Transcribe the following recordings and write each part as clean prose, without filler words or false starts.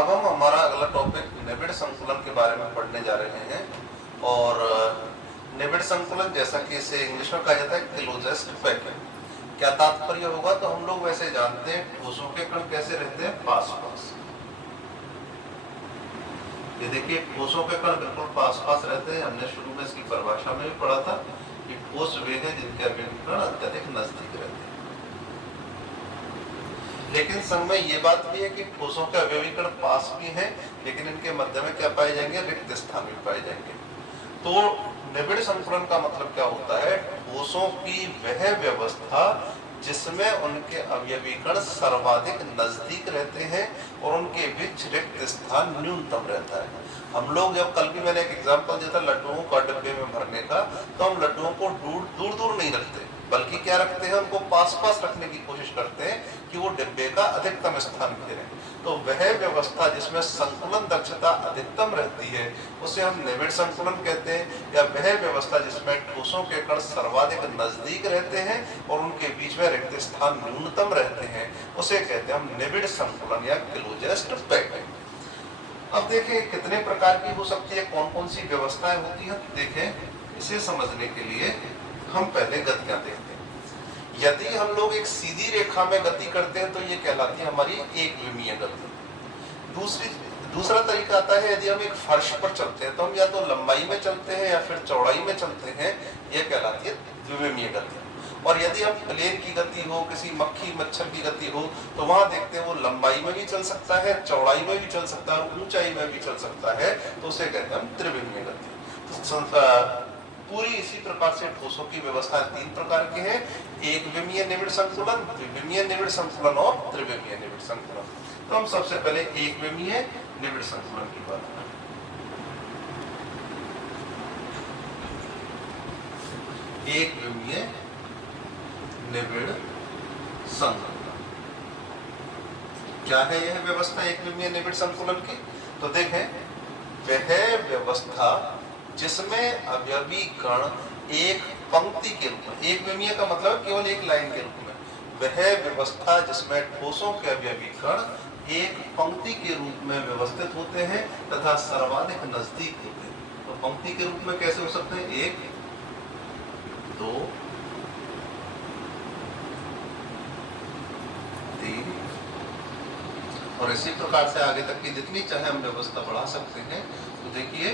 अब हम हमारा अगला टॉपिक निबिड़ संकुलन के बारे में पढ़ने जा रहे हैं। और निबिड़ संकुलन, जैसा कि इसे इंग्लिश में कहा जाता है क्लोजेस्ट पैकेट, क्या तात्पर्य होगा? तो हम लोग वैसे जानते हैं ठोसों के कण कैसे रहते हैं, पास पास। ये देखिए, ठोसों के कण बिल्कुल पास पास रहते हैं। हमने शुरू में इसकी परिभाषा में भी पढ़ा था कि ठोस वे हैं जिनके अवयवी कण अत्यधिक नजदीक रहते हैं। लेकिन संग में ये बात भी है कि ठोसों के अवयवी कण पास भी हैं, लेकिन इनके मध्य में क्या पाए जाएंगे, रिक्त स्थान भी पाए जाएंगे। तो निबिड़ संकुलन का मतलब क्या होता है? ठोसों की वह व्यवस्था जिसमें उनके अवयवी कण सर्वाधिक नजदीक रहते हैं और उनके बीच रिक्त स्थान न्यूनतम रहता है। हम लोग जब, कल भी मैंने एक एग्जांपल दिया था लड्डुओं का डिब्बे में भरने का, तो हम लड्डुओं को दूर दूर नहीं रखते, बल्कि क्या रखते हैं, उनको पास पास रखने की कोशिश करते हैं कि वो डिब्बे का अधिकतम स्थान घेरे। तो वह व्यवस्था जिसमें संकुलन दक्षता अधिकतम रहती है उसे हम निबिड़ संकुलन कहते हैं। या वह व्यवस्था जिसमें ठोसों के कण सर्वाधिक नजदीक रहते हैं और उनके बीच में रिक्त स्थान न्यूनतम रहते हैं, उसे कहते हैं हम निबिड़ संकुलन या क्लोजेस्ट पैकेट। अब देखें कितने प्रकार की हो सकती है, कौन कौन सी व्यवस्थाएं होती हैं। देखें, इसे समझने के लिए हम पहले गतियां देखते हैं। यदि हम लोग एक सीधी रेखा में गति करते हैं तो ये कहलाती है हमारी एक विमीय गति। दूसरा तरीका आता है, यदि हम एक फर्श पर चलते हैं तो हम या तो लंबाई में चलते हैं या फिर चौड़ाई में चलते हैं, यह कहलाती है द्विविमीय गति। और यदि हम प्लेन की गति हो, किसी मक्खी मच्छर की गति हो, तो वहां देखते हैं वो लंबाई में भी चल सकता है, चौड़ाई में भी चल सकता है, ऊंचाई में भी चल सकता है, तो उसे कहते हैं हम त्रिविमीय गति। तो पूरी इसी प्रकार से ठोसों की व्यवस्था तीन प्रकार की है: एक विमीय निबिड़ संकुलन, द्विविमीय निबिड़ संकुलन और त्रिविमीय निबिड़ संकुलन। तो हम सबसे पहले एक विमीय निबिड़ संकुलन की बात करें। एक विमीय निबिड़ संकुलन क्या है? यह व्यवस्था एक विमीय निबिड़ संकुलन की। तो देखें, वह व्यवस्था जिसमें अवयवी कण एक पंक्ति के रूप में, एक विमीय का मतलब केवल एक लाइन के रूप में, वह व्यवस्था जिसमें ठोसों के अवयवी कण एक पंक्ति के रूप में व्यवस्थित होते हैं तथा सर्वाधिक नजदीक होते हैं। तो पंक्ति के रूप में कैसे हो सकते हैं? एक, दो, तीन, और इसी प्रकार से आगे तक की जितनी चाहे हम व्यवस्था बढ़ा सकते हैं। तो देखिए,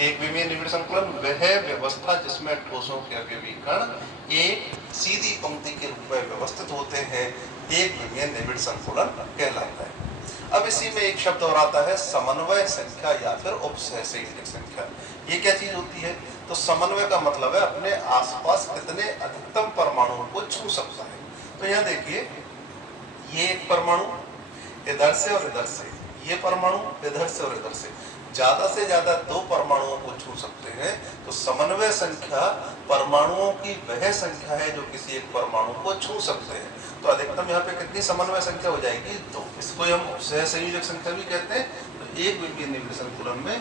एक विमीय निबिड़ संकुलन वह व्यवस्था जिसमें ठोसों के अवयवी कण एक सीधी पंक्ति के रूप में व्यवस्थित होते हैं, एक विमीय निबिड़ संकुलन कहलाता है। अब इसी में एक शब्द और आता है समन्वय संख्या या फिर उपसहसंयोजक संख्या। ये क्या चीज होती है? तो समन्वय का मतलब है अपने आसपास कितने अधिकतम परमाणुओं को छू सकता है। तो यहाँ देखिए, ये एक परमाणु इधर से और इधर से, ये परमाणु इधर से और इधर से, ज्यादा से ज्यादा दो परमाणुओं को छू सकते हैं। तो समन्वय संख्या परमाणुओं की वह संख्या है जो किसी एक परमाणु को छू सकते हैं। तो अधिकतम यहाँ पे कितनी समन्वय संख्या हो जाएगी? दो। इसको हम सहसंयोजक संख्या भी कहते हैं। तो एक विमीय निबिड़ संकुलन में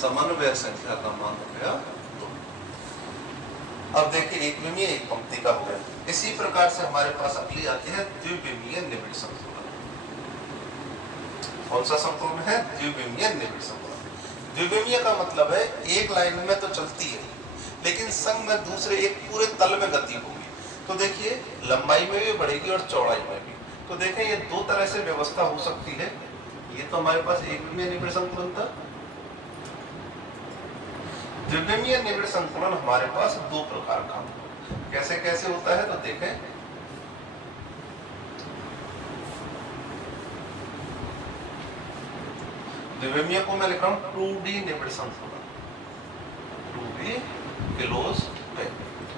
समन्वय संख्या का मान हो गया दो। अब देखिए, एक विमीय एक पंक्ति का हो गया। इसी प्रकार से हमारे पास अगली आती है द्विविमीय निबिड़ संकुलन। कौन सा संकुलन है? द्विविमीय निबिड़ संकुलन। द्विविमीय का मतलब है एक लाइन में तो चलती है, लेकिन संग में दूसरे एक पूरे तल में गति होगी। तो देखिए, लंबाई में भी बढ़ेगी और चौड़ाई में भी। तो देखें, ये दो तरह से व्यवस्था हो सकती है। ये तो हमारे पास एक विमीय निबिड़ संकुलन था। द्विविमीय निबिड़ संकुलन हमारे पास दो प्रकार का कैसे कैसे होता है। तो देखें, द्विविमीय को मैं लिख रहा हूं 2D निबिड़ संकुलन, 2D क्लोज पैकेट।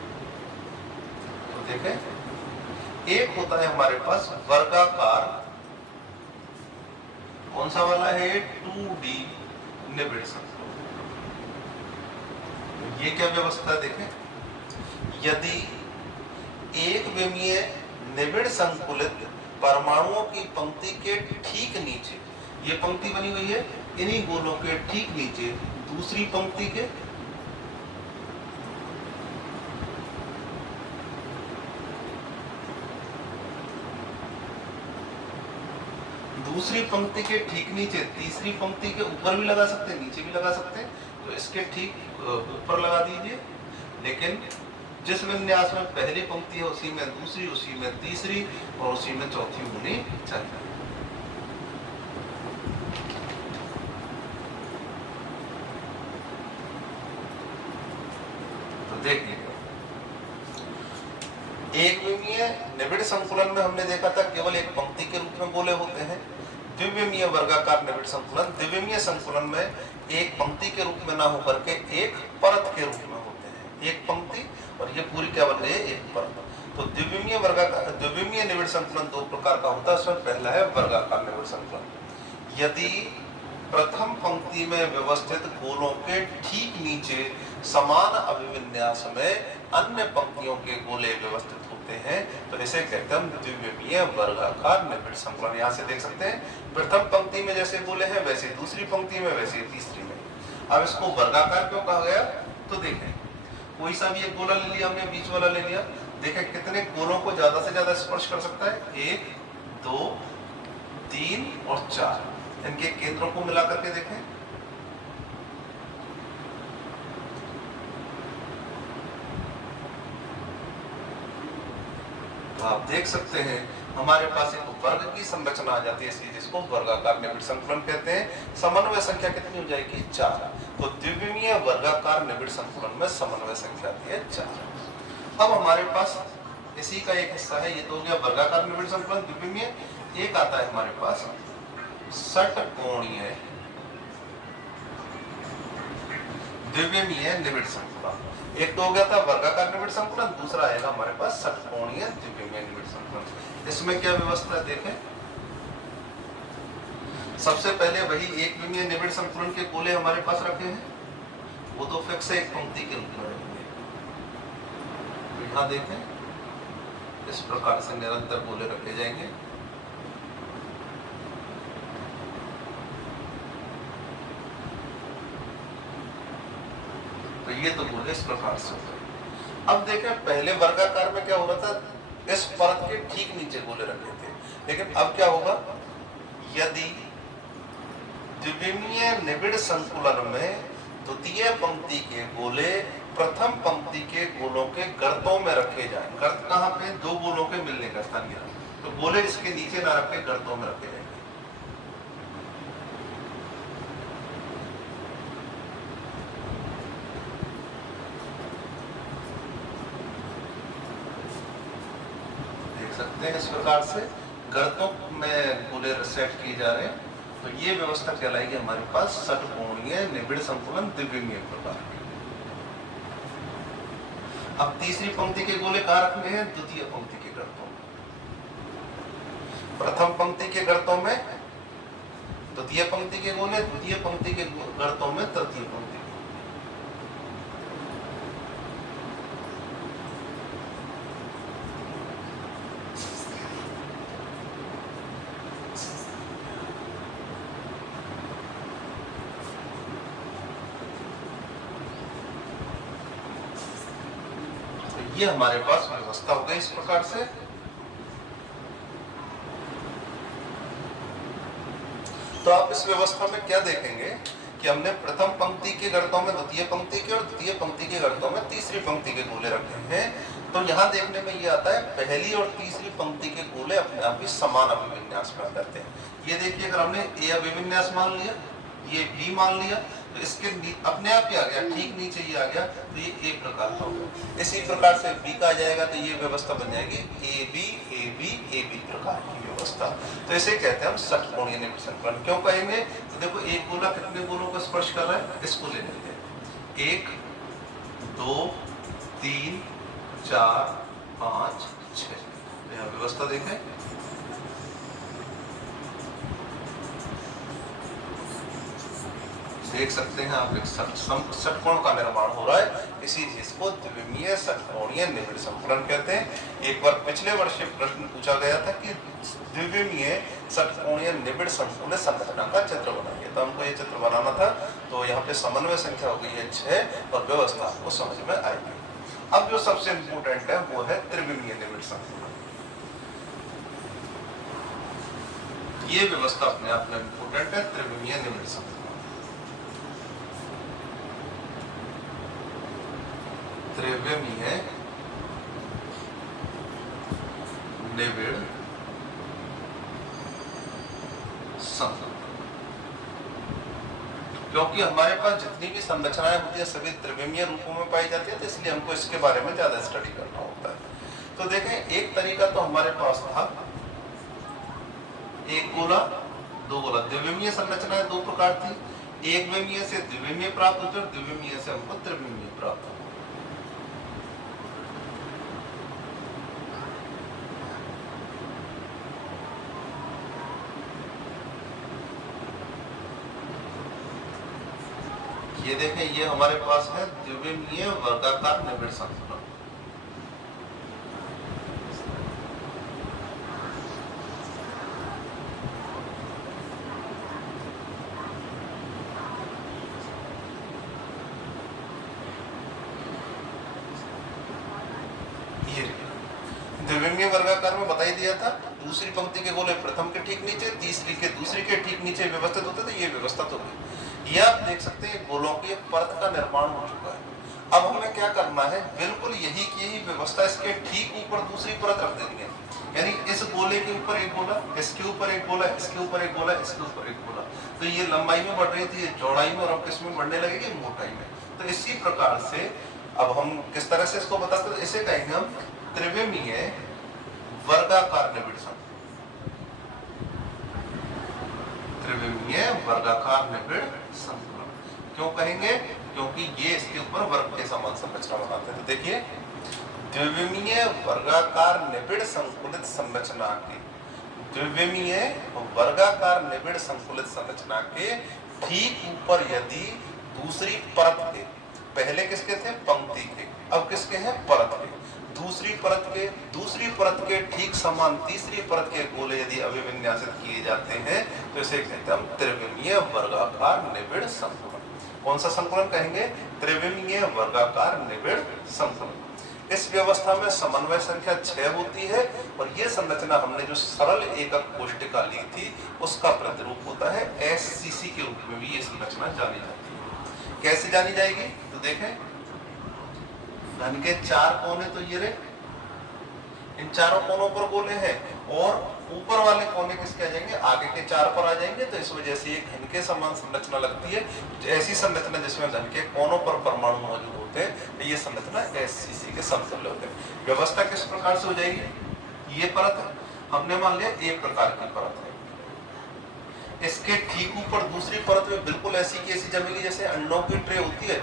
तो देखें, एक होता है हमारे पास वर्गाकार, कौन सा वाला है? 2D निबिड़ संकुलन। ये क्या व्यवस्था है? देखें, यदि एक विमीय निबिड़ संकुलित परमाणुओं की पंक्ति के ठीक नीचे, ये पंक्ति बनी हुई है, इन्हीं गोलों के ठीक नीचे दूसरी पंक्ति के दूसरी पंक्ति के ठीक नीचे तीसरी पंक्ति के ऊपर भी लगा सकते हैं, नीचे भी लगा सकते हैं, तो इसके ठीक ऊपर लगा दीजिए। लेकिन जिस विन्यास में पहली पंक्ति है उसी में दूसरी, उसी में तीसरी और उसी में चौथी होनी चाहिए। तो देखिए एक विमीय निबिड़ संकुलन में हमने देखा था केवल एक पंक्ति के रूप में गोले होते हैं। द्विविमीय वर्गाकार निबिड़ संकुलन, द्विविमीय संकुलन में एक पंक्ति के रूप में ना होकर के एक परत के रूप में होते हैं। एक पंक्ति और ये पूरी क्या बन रही है, एक परत। तो द्विविमीय वर्गाकार, द्विविमीय निबिड़ संकुलन दो प्रकार का होता है। उसमें पहला है वर्गाकार निबिड़ संकुलन। यदि प्रथम पंक्ति में व्यवस्थित गोलों के ठीक नीचे समान अभिविन्यास में अन्य पंक्तियों के गोले व्यवस्थित होते हैं तो इसे कहते हैं द्विविमीय वर्गाकार निबिड़ संकुलन। यहाँ से देख सकते हैं प्रथम पंक्ति में जैसे गोले हैं वैसे दूसरी पंक्ति में, वैसे तीसरी में। अब इसको वर्गाकार क्यों कहा गया, तो देखें कोई सा भी एक गोला ले लिया हमने, बीच वाला ले लिया, देखें कितने गोलों को ज्यादा से ज्यादा स्पर्श कर सकता है, 1 2 3 और 4। इनके केंद्रों को मिला करके देखें, तो आप देख सकते हैं हमारे पास एक वर्ग की संरचना आ जाती है, इसलिए जिसको वर्गाकार निबिड़ संकुलन कहते हैं। समन्वय संख्या कितनी हो जाएगी, 4। तो द्विविमीय वर्गाकार निबिड़ संकुलन में समन्वय संख्या आती है 4। अब हमारे पास इसी का एक हिस्सा है, ये तो हो गया वर्गाकार निबिड़ संकुलन द्विविमीय। एक आता है हमारे पास षटकोणीय द्विविमीय निबिड़ संकुलन। एक तो हो गया था वर्गाकार निबिड़ संकुलन, दूसरा आएगा हमारे पास षटकोणीय द्विविमीय निबिड़ संकुलन। इसमें क्या व्यवस्था देखें, सबसे पहले वही एक विमीय निबिड़ संकुलन के गोले हमारे पास रखे हैं, वो तो फिक्स है, एक पंक्ति के रूप में रहेंगे। यहाँ देखें इस प्रकार से निरंतर गोले रखे जाएंगे। तो ये तो गोले इस प्रकार से हो गए। अब देखें पहले वर्गाकार में क्या हो रहा था, इस परत के ठीक नीचे गोले रखे थे, लेकिन अब क्या होगा, यदि द्विविमीय निबिड़ संकुलन में द्वितीय पंक्ति के गोले प्रथम पंक्ति के गोलों के गर्तों में रखे जाएं। गर्त कहाँ पे, दो गोलों के मिलने का स्थान यहाँ, तो गोले इसके नीचे ना रखे गर्तों में रखे जाएंगे। सकते हैं इस प्रकार से गर्तों में गोले सेट किए जा रहे हैं। तो ये व्यवस्था कहलाएगी हमारे पास षटकोणीय निबिड़ संकुलन द्विविमीय प्रकार की। अब तीसरी पंक्ति के गोले कहाँ रखने हैं, द्वितीय पंक्ति के गर्तों में। प्रथम पंक्ति के गर्तों में द्वितीय पंक्ति के गोले, द्वितीय पंक्ति के गर्तों में तृतीय पंक्ति। ये हमारे पास व्यवस्था हो गई इस प्रकार से। तो आप इस व्यवस्था में क्या देखेंगे कि हमने प्रथम पंक्ति के गर्तों में द्वितीय पंक्ति के और द्वितीय पंक्ति के गर्तों में तीसरी पंक्ति के गोले रखे हैं। तो यहाँ देखने में ये आता है पहली और तीसरी पंक्ति के गोले अपने आप ही समान अभिविन्यास में आ जाते हैं। ये देखिए अगर हमने ए अभिविन्यास मान लिया, ये बी मान लिया, तो इसके अपने आप ही आ गया, ठीक नीचे ये आ गया, तो ये ए प्रकार का होगा। इसी प्रकार से बी का आ जाएगा तो ये व्यवस्था बन जाएगी ए बी प्रकार की व्यवस्था। तो इसे कहते हैं हम षटकोणीय निबिड़ संकुलन। क्यों कहेंगे, तो देखो एक गोला कितने गोलों को स्पर्श कर रहा है, इसको ले लेते हैं, 1 2 3 4 5 6। यहाँ व्यवस्था देखें, देख सकते हैं आप एक षटकोण का निर्माण हो रहा है, इसीलिए इसको द्विविमीय षटकोणीय निबिड़ संकुलन कहते हैं। एक बार पिछले वर्ष प्रश्न पूछा गया था कि द्विविमीय षटकोणीय निबिड़ संकुलन संरचना का चित्र बनाइए, तो हमको ये चित्र बनाना था। तो यहाँ पे समन्वय संख्या हो गई है 6 और व्यवस्था आपको समझ में आएगी। अब जो सबसे इंपोर्टेंट है वो है त्रिविमीय निबिड़ संकुलन। ये व्यवस्था अपने आप में इंपोर्टेंट है, त्रिविमीय निबिड़ संक्रमण। त्रिविमीय निबिड़ संक्रमण, क्योंकि हमारे पास जितनी भी संरचनाएं होती है सभी त्रिविमीय रूपों में पाई जाती है, तो इसलिए हमको इसके बारे में ज्यादा स्टडी करना होता है। तो देखें, एक तरीका तो हमारे पास था, एक गोला, दो गोला, द्विविमीय संरचनाएं दो प्रकार थी, एक विमीय से द्विविमीय प्राप्त होती है और द्विविमीय से हमको त्रिविमीय प्राप्त होता है। ये देखें, ये हमारे पास है द्विविमीय वर्गाकार निबिड़ संक्रमण। द्विविमीय वर्गाकार में बता ही दिया था, दूसरी पंक्ति के गोले प्रथम के ठीक नीचे, तीसरी के दूसरी के ठीक नीचे व्यवस्थित होते थे, ये व्यवस्था तो हुई। ये आप देख सकते हैं गोलों की एक परत का निर्माण हो चुका है। अब हमें क्या करना है, बिल्कुल यही की यही व्यवस्था इसके ठीक ऊपर दूसरी परत रख देनी है, यानी इस गोले के ऊपर एक गोला, इसके ऊपर एक गोला, इसके ऊपर एक गोला, इसके ऊपर एक गोला। तो ये लंबाई में बढ़ रही थी, ये चौड़ाई में, और अब किस में बढ़ने लगेगी, मोटाई में। तो इसी प्रकार से अब हम किस तरह से इसको बताते हैं, इसे कहेंगे हम त्रिविमीय वर्गाकार निबिड़ संक्रमण। त्रिविमीय वर्गाकार निबिड़ संक्रमण क्यों कहेंगे, क्योंकि ये इसके ऊपर वर्ग के समान संरचना बनाते हैं। तो देखिए, द्विविमीय वर्गाकार निबिड़ संकुलित संरचना के, द्विविमीय वर्गाकार निबिड़ संकुलित संरचना के ठीक ऊपर यदि दूसरी परत के, पहले किसके थे, पंक्ति के, अब किसके हैं, परत के, दूसरी परत के ठीक समान तीसरी परत के गोले यदि अभिविन्यासित किए जाते हैं तो इसे कहते हैं हम त्रिविमीय वर्गाकार निबिड़ संकुलन। कौन सा संकुलन कहेंगे, त्रिविमीय वर्गाकार निबिड़ संकुलन। इस व्यवस्था में समन्वय संख्या 6 होती है, और यह संरचना हमने जो सरल एकक कोष्टिका ली थी उसका प्रतिरूप होता है। SCC के रूप में भी ये संरचना जानी जाती है। कैसे जानी जाएगी, तो देखें, धन के 4 कोने तो ये रहे, इन चारों कोनों पर गोले हैं, और ऊपर वाले कोने किसके आ जाएंगे, आगे के 4 पर आ जाएंगे। तो इस वजह से ये घन के समान संरचना लगती है। ऐसी संरचना जिसमें धन के कोनों पर परमाणु मौजूद होते हैं, ये संरचना SCC के समतुल्य होते हैं। व्यवस्था किस प्रकार से हो जाएगी, ये परत है, हमने मान लिया एक प्रकार की परत है, इसके ठीक ऊपर दूसरी परत में बिल्कुल ऐसी की ऐसी जमेगी जैसे अंडों की ट्रे होती है,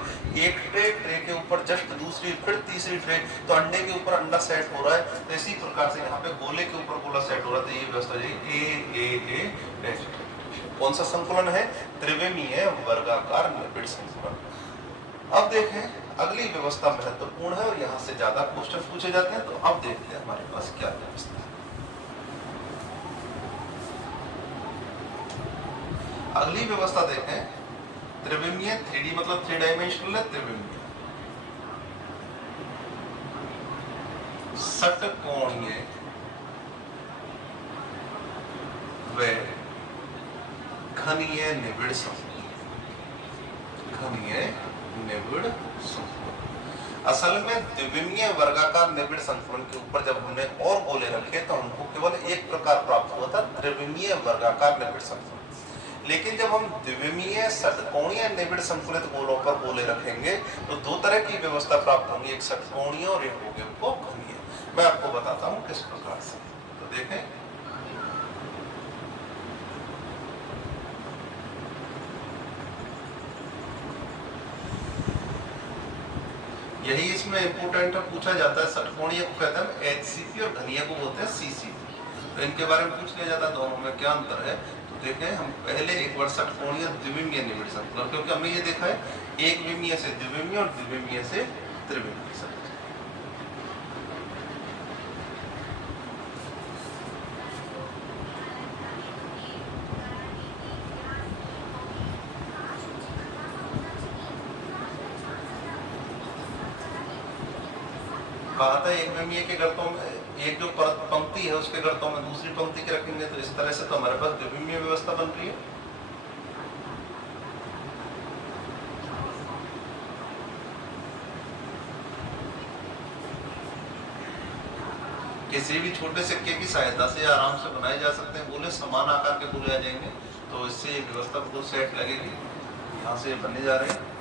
एक ट्रे के ऊपर जस्ट दूसरी, फिर तीसरी ट्रे, तो अंडे के ऊपर अंडा सेट हो रहा है। तो इसी प्रकार से यहाँ पे गोले के ऊपर गोला सेट हो रहा है। तो ये व्यवस्था ए। कौन सा संकुलन है, त्रिविमीय वर्गाकार निबिड़ संकुलन। अब देखें, अगली व्यवस्था महत्वपूर्ण है और यहाँ से ज्यादा क्वेश्चन पूछे जाते हैं। तो अब देखते हैं हमारे पास क्या व्यवस्था है। अगली व्यवस्था देखें, त्रिविमीय 3D मतलब 3 डायमेंशनल है, त्रिविमीय षटकोणीय व घनीय निबिड़ संकुलन। घनीय निबिड़ संकुलन असल में द्विविमीय वर्गाकार निबिड़ संकुलन के ऊपर जब हमने और गोले रखे तो हमको केवल एक प्रकार प्राप्त हुआ था, त्रिविमीय वर्गाकार निबिड़ संकुलन। लेकिन जब हम द्विविमीय षटकोणीय निबिड़ संकुलित गोलों पर गोले रखेंगे तो दो तरह की व्यवस्था प्राप्त होंगी, एक षटकोणीय और एक होगी उनको घनीय। मैं आपको बताता हूं किस प्रकार से। तो देखें, यही इसमें इंपोर्टेंट पूछा जाता है। षटकोणीय को कहते हैं HCP और घनीय को बोलते हैं CCP। तो इनके बारे में पूछ लिया जाता है, दोनों में क्या अंतर है। देखें, हम पहले एक बार षटकोणीय द्विविमीय निबिड़ संकुलन, क्योंकि हमने ये देखा है एक विमीय से द्विविमीय और द्विविमीय से त्रिविमीय संकुलन। कहा था एक विमीय के गर्तों में एक जो पंक्ति है उसके गर्तों में दूसरी पंक्ति के रखेंगे, तो इस तरह से तो हमारे पास द्विविमीय व्यवस्था बन रही है। किसी भी छोटे सिक्के की सहायता से आराम से बनाए जा सकते हैं गोले, समान आकार के गोले आ जाएंगे, तो इससे व्यवस्था बिल्कुल सेट लगेगी। यहाँ से बनने जा रहे हैं।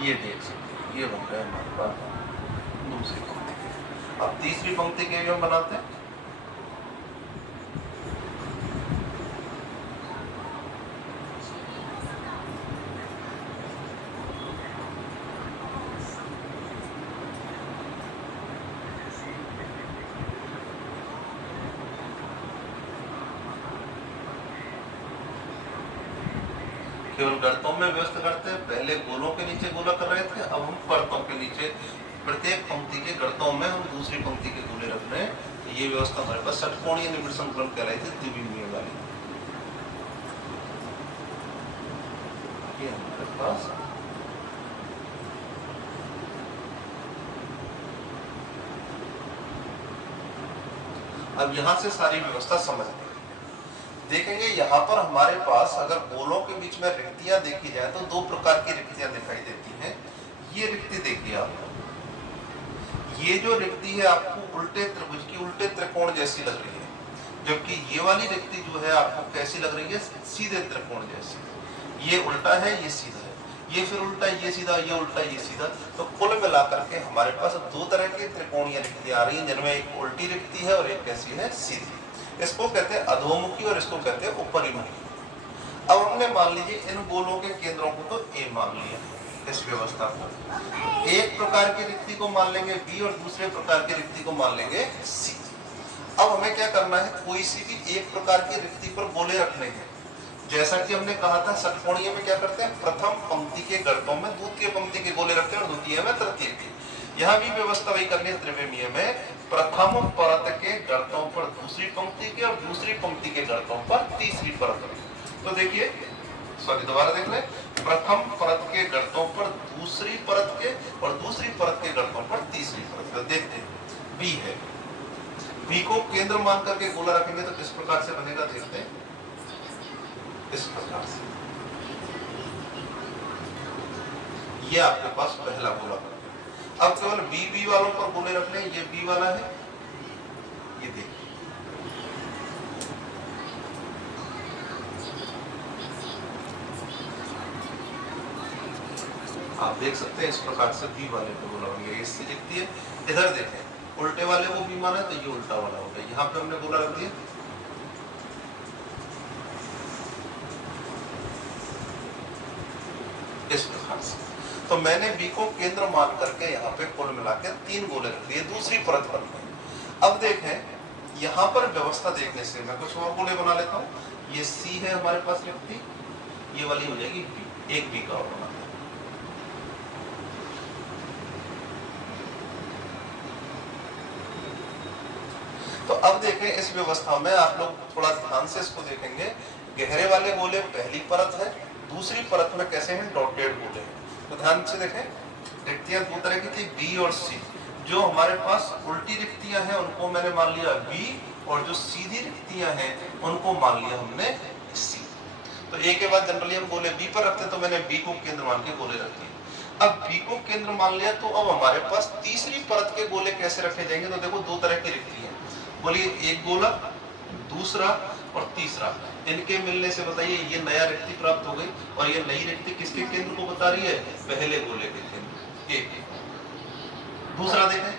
ये देख सकते हैं, ये बन रहा है हमारे पास दूसरी पंक्ति। अब तीसरी पंक्ति के भी हम बनाते हैं। केवल गर्तों में व्यवस्था करते हैं। पहले गोलों के नीचे गोला कर रहे थे, अब हम परतों के नीचे प्रत्येक पंक्ति के गर्तों में हम दूसरी पंक्ति के गोले रख रहे हैं। तो ये व्यवस्था हमारे पास षटकोणीय निबिड़ संकुलन कहलाई थी, द्विविमीय वाली। ये हमारे पास अब यहाँ से सारी व्यवस्था समझ गए। देखेंगे यहाँ पर हमारे पास अगर गोलों के बीच में रिक्तियां देखी जाए तो दो प्रकार की रिक्तियां दिखाई देती हैं। ये रिक्ति देखिए आप, ये जो रिक्ति है आपको उल्टे त्रिभुज की उल्टे त्रिकोण जैसी लग रही है, जबकि ये वाली रिक्ति जो है आपको कैसी लग रही है, सीधे त्रिकोण जैसी। ये उल्टा है, ये सीधा है, ये फिर उल्टा, ये सीधा, ये उल्टा, ये सीधा। तो कुल मिलाकर के हमारे पास दो तरह की त्रिकोणीय रिक्तियां आ रही है, जिनमें एक उल्टी रिक्ति है और एक कैसी है, सीधी। इसको कहते हैं अधोमुखी और इसको कहते हैं उपरिमुखी। अब हमने मान लीजिए इन गोलों के केंद्रों को तो ए मान लिया, इस व्यवस्था को। एक प्रकार की रिक्ति को मान लेंगे बी और दूसरे प्रकार की रिक्ति को मान लेंगे सी। अब हमें क्या करना है, कोई सी भी एक प्रकार की रिक्ति पर गोले रखने हैं। जैसा कि हमने कहा था षटकोणीय में क्या करते हैं, प्रथम पंक्ति के गर्तों में द्वितीय पंक्ति के गोले रखते हैं और द्वितीय में तृतीय के। यहाँ भी व्यवस्था वही करनी है त्रिविमीय में, प्रथम परत के गर्तों पर दूसरी पंक्ति के और दूसरी पंक्ति के गर्तों पर तीसरी परत। तो देखिए, सॉरी दोबारा देख लें, प्रथम परत के गर्तों पर दूसरी परत के और दूसरी परत के गर्तों पर तीसरी परत। तो देखते हैं बी है, बी को केंद्र मान करके गोला रखेंगे तो किस प्रकार से बनेगा, देखते हैं। इस प्रकार से ये आपके पास पहला गोला बन गया। अब केवल बी वालों पर गोले रखने, ये बी वाला है, ये देखिए आप देख सकते हैं इस प्रकार से बी वाले पे गोला बन गया, इससे दिखती है। इधर देखें, उल्टे वाले को बी माना है तो ये उल्टा वाला हो गया, यहाँ पे हमने गोला रख दिया। इस प्रकार से तो मैंने बी को केंद्र मान करके यहाँ पे कुल मिलाकर 3 गोले रख दिए, दूसरी परत बन गई। अब देखें यहाँ पर व्यवस्था देखने से मैं कुछ और गोले बना लेता हूँ। ये सी है हमारे पास रिक्ति, ये वाली हो जाएगी बी, एक बी का और बना। तो अब देखें इस व्यवस्था में आप लोग थोड़ा ध्यान से इसको देखेंगे। गहरे वाले गोले पहली परत है, दूसरी परत में कैसे हैं, डॉटेड गोले हैं। तो ध्यान से देखें, रिक्तियां दो तरह की थी, बी और सी। जो हमारे पास उल्टी रिक्तियां हैं उनको मैंने मान लिया बी, और जो सीधी रिक्तियां हैं उनको मान लिया हमने सी। तो ए के बाद जनरली हम गोले बी पर रखते हैं, तो मैंने बी को केंद्र मान के गोले रख दिए। अब बी को केंद्र मान लिया, तो अब हमारे पास तीसरी परत के गोले कैसे रखे जाएंगे। तो देखो दो तरह की रिक्ति है, बोलिए एक गोला, दूसरा और तीसरा। इनके मिलने से बताइए ये नया रिक्ति प्राप्त हो गई, और ये नई रिक्ति किसके केंद्र को बता रही है, पहले गोले के केंद्र। एक दूसरा देखें,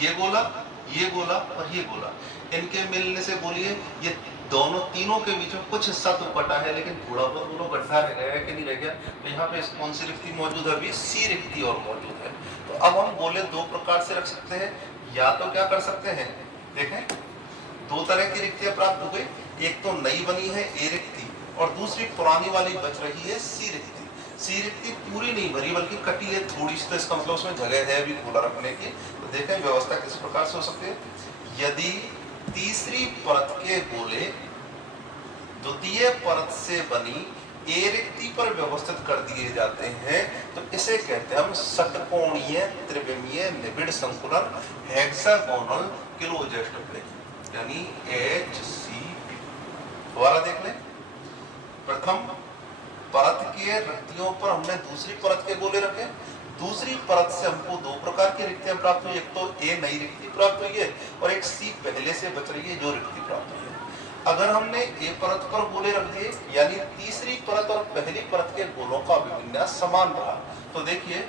ये गोला और ये गोला, इनके मिलने से बोलिए ये दोनों तीनों के बीच में कुछ हिस्सा तो कटा है, लेकिन थोड़ा बहुत दोनों गड्ढा रह गया है कि नहीं रह गया। तो यहाँ पे कौन सी रिक्ति मौजूद है, अभी सी रिक्ति और मौजूद है। तो अब हम गोले दो प्रकार से रख सकते हैं, या तो क्या कर सकते हैं, देखें दो तरह की रिक्तियां प्राप्त हो गई। एक तो नई बनी है ए रिक्ति, और दूसरी पुरानी वाली बच रही है सी रिक्ति। सी रिक्ति पूरी नहीं भरी बल्कि कटी है थोड़ी सी, तो इसका मतलब उसमें जगह है अभी गोला रखने की। तो देखें व्यवस्था किस प्रकार से हो सकती है। यदि तीसरी परत के गोले द्वितीय परत से बनी ए रिक्ति पर व्यवस्थित कर दिए जाते हैं, तो इसे कहते हैं हम षटकोणीय त्रिविमीय निबिड़ संकुलन हेक्सागोनल क्लोज्ड यानी HCP। दोबारा देख लें, प्रथम परत के रिक्तियों पर हमने दूसरी परत के गोले रखे, दूसरी परत से हमको दो प्रकार की रिक्तियां प्राप्त हुई, एक तो ए नई रिक्ति प्राप्त हुई है और एक सी पहले से बच रही है जो रिक्ति प्राप्त हुई है। अगर हमने ए परत पर गोले रख दिए यानी तीसरी परत और पहली परत के गोलों का अभिविन्यास समान रहा, तो देखिए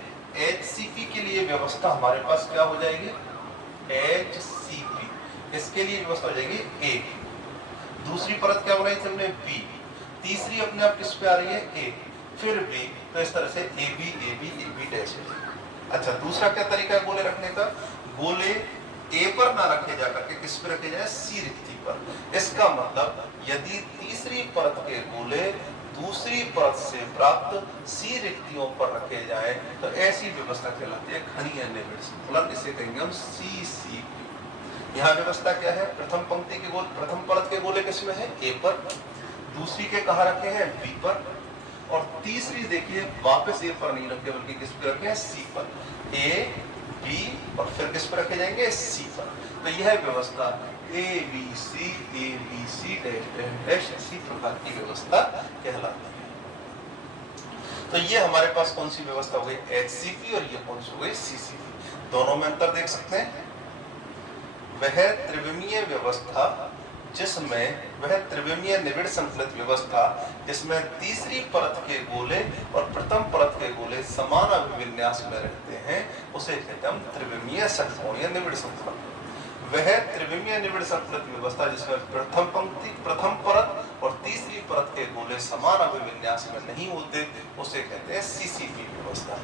HCP के लिए व्यवस्था हमारे पास क्या हो जाएगी, HCP, इसके लिए व्यवस्था हो जाएगी ए, दूसरी परत क्या बनाई थी हमने बी, तीसरी अपने आप किस पे आ रही है ए, फिर बी, तो इस तरह से ए बी डैश। अच्छा, दूसरा क्या तरीका है गोले रखने का, गोले ए पर ना रखे जा करके किस पे रखे जाए, सी रिक्ति पर। इसका मतलब यदि तीसरी परत के गोले दूसरी परत से प्राप्त सी रिक्तियों पर रखे जाए तो ऐसी व्यवस्था कहलाती है घनीय निबिड़ संकुलन, इसे कहेंगे हम CCP। यहाँ व्यवस्था क्या है, प्रथम पंक्ति के गोले, प्रथम परत के गोले किसमें है, ए पर, दूसरी के कहा रखे हैं बी पर, और तीसरी देखिए वापस ए पर नहीं रखे बल्कि किस पे रखे हैं, सी पर, ए बी और फिर किस पर रखे जाएंगे, सी पर। तो यह व्यवस्था ABC डैश इसी प्रकार की व्यवस्था कहलाती है। तो ये हमारे पास कौन सी व्यवस्था हो गई, HCP, और ये कौन सी हो गई, CCP। दोनों में अंतर देख सकते हैं, वह त्रिविमीय व्यवस्था जिसमें वह त्रिविमीय निबिड़ संकलित व्यवस्था जिसमें तीसरी परत के गोले और प्रथम परत के गोले समान अभिविन्यास में रहते हैं उसे कहते हैं हम त्रिविमीय षटकोणीय निबिड़ संकलन। वह त्रिविमीय निबिड़ संकलित व्यवस्था जिसमें प्रथम पंक्ति, प्रथम परत और तीसरी परत के गोले समान अभिविन्यास में नहीं होते उसे कहते हैं CCP व्यवस्था।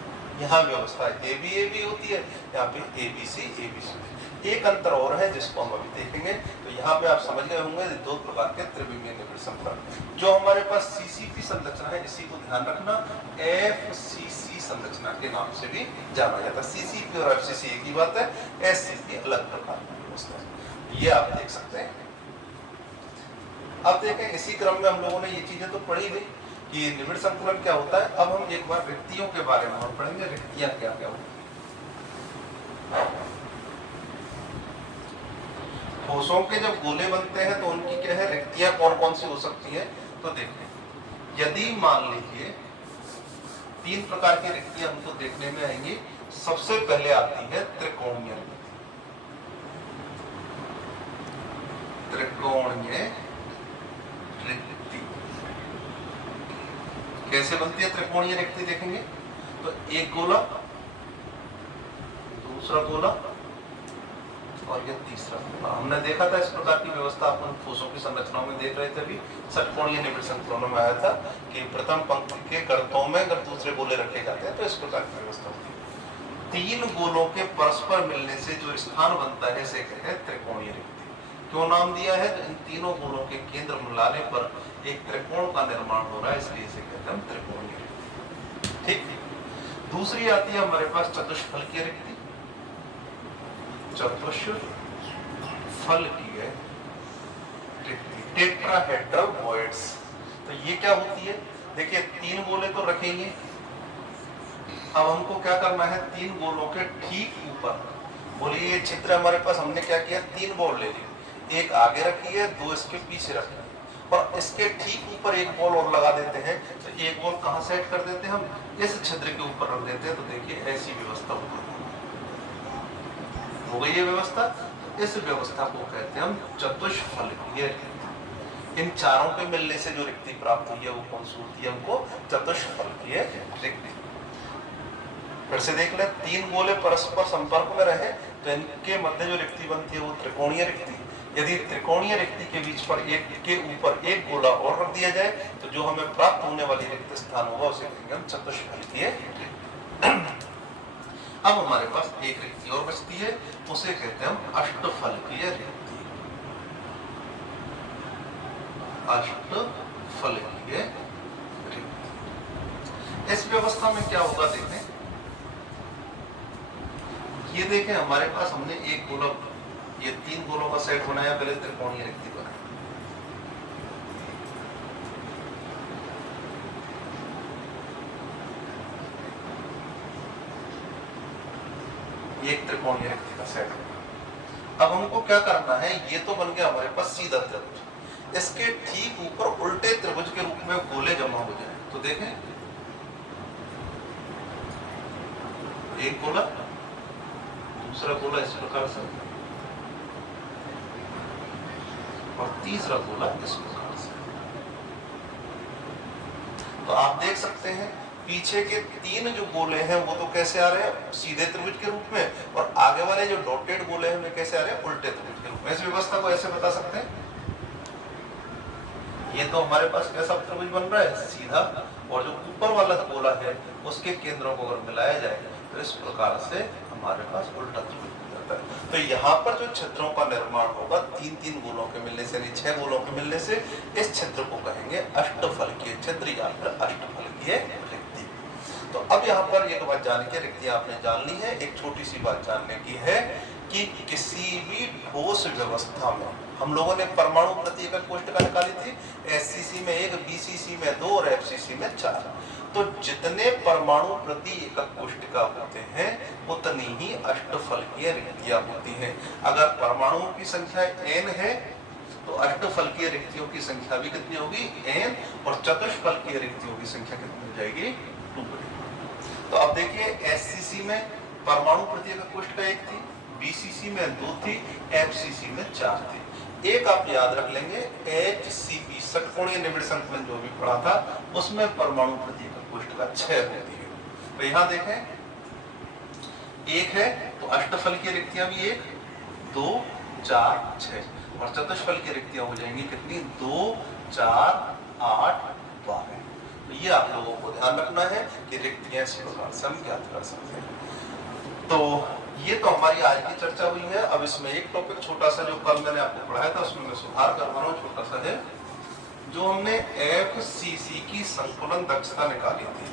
यहाँ व्यवस्था AB होती है, यहाँ पे ABC। एक अंतर और है जिसको हम अभी देखेंगे। तो यहाँ पे आप समझ गए होंगे दो प्रकार के त्रिविमीय निबिड़ संकलन। जो हमारे पास CCP संरचना है इसी को ध्यान रखना, FCC संरचना के नाम से भी जाना जाता है। CCP और FCC एक ही बात है, SCP अलग प्रकार की व्यवस्था है, ये आप देख सकते हैं। अब देखें इसी क्रम में हम लोगों ने ये चीजें तो पढ़ी थी कि निबिड़ संकुलन क्या होता है। अब हम एक बार रिक्तियों के बारे में और पढ़ेंगे, रिक्तियां क्या क्या होती है। ठोसों के जब गोले बनते हैं तो उनकी क्या है, रिक्तियां कौन कौन सी हो सकती है। तो देखें, यदि मान लीजिए तीन प्रकार की रिक्तियां हमको देखने में आएंगी। सबसे पहले आती है त्रिकोणीय रिक्ति। त्रिकोणीय रिक्ति कैसे बनती है त्रिकोणीय रिक्ति देखेंगे तो एक गोला, दूसरा गोला और ये तीसरा गोला। हमने देखा था इस प्रकार की व्यवस्था अपन ठोसों की संरचनाओं में देख रहे थे अभी षटकोणीय निबिड़ संकुलन में आया था कि प्रथम पंक्ति के गर्तों में अगर दूसरे गोले रखे जाते हैं तो इस प्रकार की व्यवस्था होती है। तीन गोलों के परस्पर मिलने से जो स्थान बनता है इसे कहते हैं त्रिकोणीय रिक्ति। क्यों नाम दिया है, तो इन तीनों गोलों के केंद्र मिलाने पर एक त्रिकोण का निर्माण हो रहा है, इसलिए इसे कहते हैं त्रिकोणीय रिक्ति। ठीक। दूसरी आती है हमारे पास चतुष्फलकीय रिक्ति। चतुष्फलकीय रिक्ति, टेट्राहेड्रल वॉइड्स। तो ये क्या होती है, देखिए तीन गोले तो रखेंगे। अब हमको क्या करना है, तीन गोलों के ठीक ऊपर, बोलिए ये चित्र हमारे पास, हमने क्या किया, तीन बॉल ले लिए, एक आगे रखी है, दो इसके पीछे रखी है और इसके ठीक ऊपर एक बॉल और लगा देते हैं। तो एक बॉल कहाँ सेट कर देते हैं, हम इस छिद्र के ऊपर रख देते हैं। तो देखिए ऐसी व्यवस्था हो गई ये व्यवस्था। तो इस व्यवस्था को कहते हैं हम चतुष्फलकीय रिक्ति। इन चारों के मिलने से जो रिक्ति प्राप्त हुई है वो कौन सी होती है, हमको चतुष्फलकीय रिक्ति। फिर से देख ले, तीन गोले परस्पर संपर्क में रहे तो इनके मध्य जो रिक्ति बनती है वो त्रिकोणीय रिक्ति। यदि त्रिकोणीय रिक्ति के बीच पर एक के ऊपर एक गोला और रख दिया जाए तो जो हमें प्राप्त होने वाली रिक्त स्थान होगा उसे कहेंगे हम चतुष्फलकीय रिक्ति। अब हमारे पास एक रिक्ति और बचती है, उसे कहते हैं हम अष्टफलकीय रिक्ति। अष्टफलकीय रिक्ति। इस व्यवस्था में क्या होगा देखें, ये देखें हमारे पास हमने एक गोला, ये तीन गोलों का सेट बनाया, पहले त्रिकोणीय रिक्ति बनाई। ये एक त्रिकोणीय रिक्ति का सेट होगा। अब हमको क्या करना है, ये तो बन गया हमारे पास सीधा त्रिभुज, इसके ठीक ऊपर उल्टे त्रिभुज के रूप में गोले जमा हो जाए। तो देखें, एक गोला, दूसरा गोला इस प्रकार से, और तीसरा गोला इस प्रकार से। तो आप देख सकते हैं पीछे के तीन जो गोले हैं वो तो कैसे आ रहे हैं, सीधे त्रिभुज के रूप में, और आगे वाले जो डॉटेड गोले हैं वे कैसे आ रहे हैं, उल्टे त्रिभुज के रूप में। इस व्यवस्था को ऐसे बता सकते हैं, ये तो हमारे पास कैसा त्रिभुज बन रहा है, सीधा, और जो ऊपर वाला गोला है उसके केंद्रों को अगर मिलाया जाए तो इस प्रकार से हमारे पास उल्टा त्रिभुज बन जाता है। तो यहाँ पर जो छिद्रों का निर्माण होगा तीन तीन गोलों के मिलने से, यानी 6 गोलों के मिलने से, इस छिद्र को कहेंगे अष्टफलकीय छिद्र या फिर अष्टफलकीय रिक्ति। तो अब यहाँ पर एक बात जान के, रिक्तियां आपने जान ली है, एक छोटी सी बात जानने की है कि किसी भी ठोस व्यवस्था में हम लोगों ने परमाणु प्रति एकक कोष्ठिका निकाली थी, एससीसी में 1, बीसीसी में 2 और एफसीसी में 4। तो जितने परमाणु प्रति एकक कोष्ठिका होते हैं उतनी ही अष्टफलकीय रिक्तियां होती हैं। अगर परमाणुओं की संख्या n है तो अष्टफलकीय रिक्तियों की संख्या भी कितनी होगी, n, और चतुष्फलकीय रिक्तियों की संख्या कितनी हो जाएगी, 2। तो अब देखिए, एससीसी में परमाणु प्रति एकक कोष्ठिका 1 थी, बीसीसी में 2 थी, एफसीसी में 4 थी। एक आप याद रख लेंगे, एचसीपी षटकोणीय निबिड़ संकलन जो भी पढ़ा था उसमें परमाणु प्रति एकक कोष्ठिका 6 होती है। तो यहाँ देखें, 1 है तो अष्टफलकीय रिक्तियां भी 1, 2, 4, 6, और चतुष्फलकीय रिक्तियां हो जाएंगी कितनी, 2, 4, 8, 12। तो ये आप लोगों को ध्यान रखना है कि रिक्तियां इस प्रकार से हम ज्ञात कर सकते हैं। तो ये तो हमारी आज की चर्चा हुई है। अब इसमें एक टॉपिक छोटा सा जो कल मैंने आपको पढ़ाया था उसमें मैं सुधार करवा रहा हूँ, छोटा सा है, जो हमने एफसीसी की संकुलन दक्षता निकाली थी,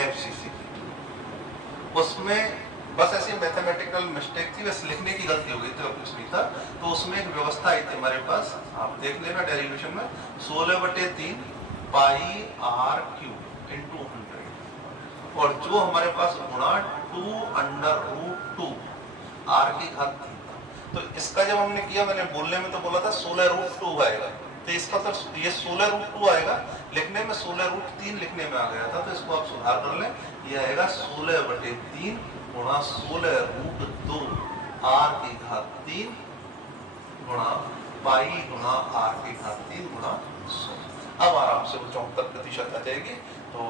एफसीसी की, उसमें बस ऐसी मैथमेटिकल मिस्टेक थी, बस लिखने की गलती हो गई थी और कुछ नहीं था। तो उसमें एक व्यवस्था आई थी हमारे पास, आप देख लेना डेरिवेशन में, 16/3 पाई आर क्यूब इंटू 100, और जो हमारे पास गुणा 2√2 आर की घात 3। तो इसका जब हमने किया, मैंने बोलने में तो बोला था 16√2 आएगा, तो इसका तो ये 16√2 आएगा, लिखने में 16√3 लिखने में आ गया था। तो इसको आप सुधार कर लें, ये आएगा 16/3 गुणा 16√2 आर की घात 3 गुणा पाई गुणा आर की घात 3 गुणा 100। अब आराम से 74% आ जाएगी। तो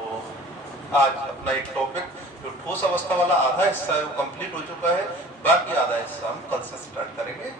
आज अपना एक टॉपिक जो ठोस अवस्था वाला आधा हिस्सा है वो कंप्लीट हो चुका है, बाकी आधा हिस्सा हम कल से स्टार्ट करेंगे।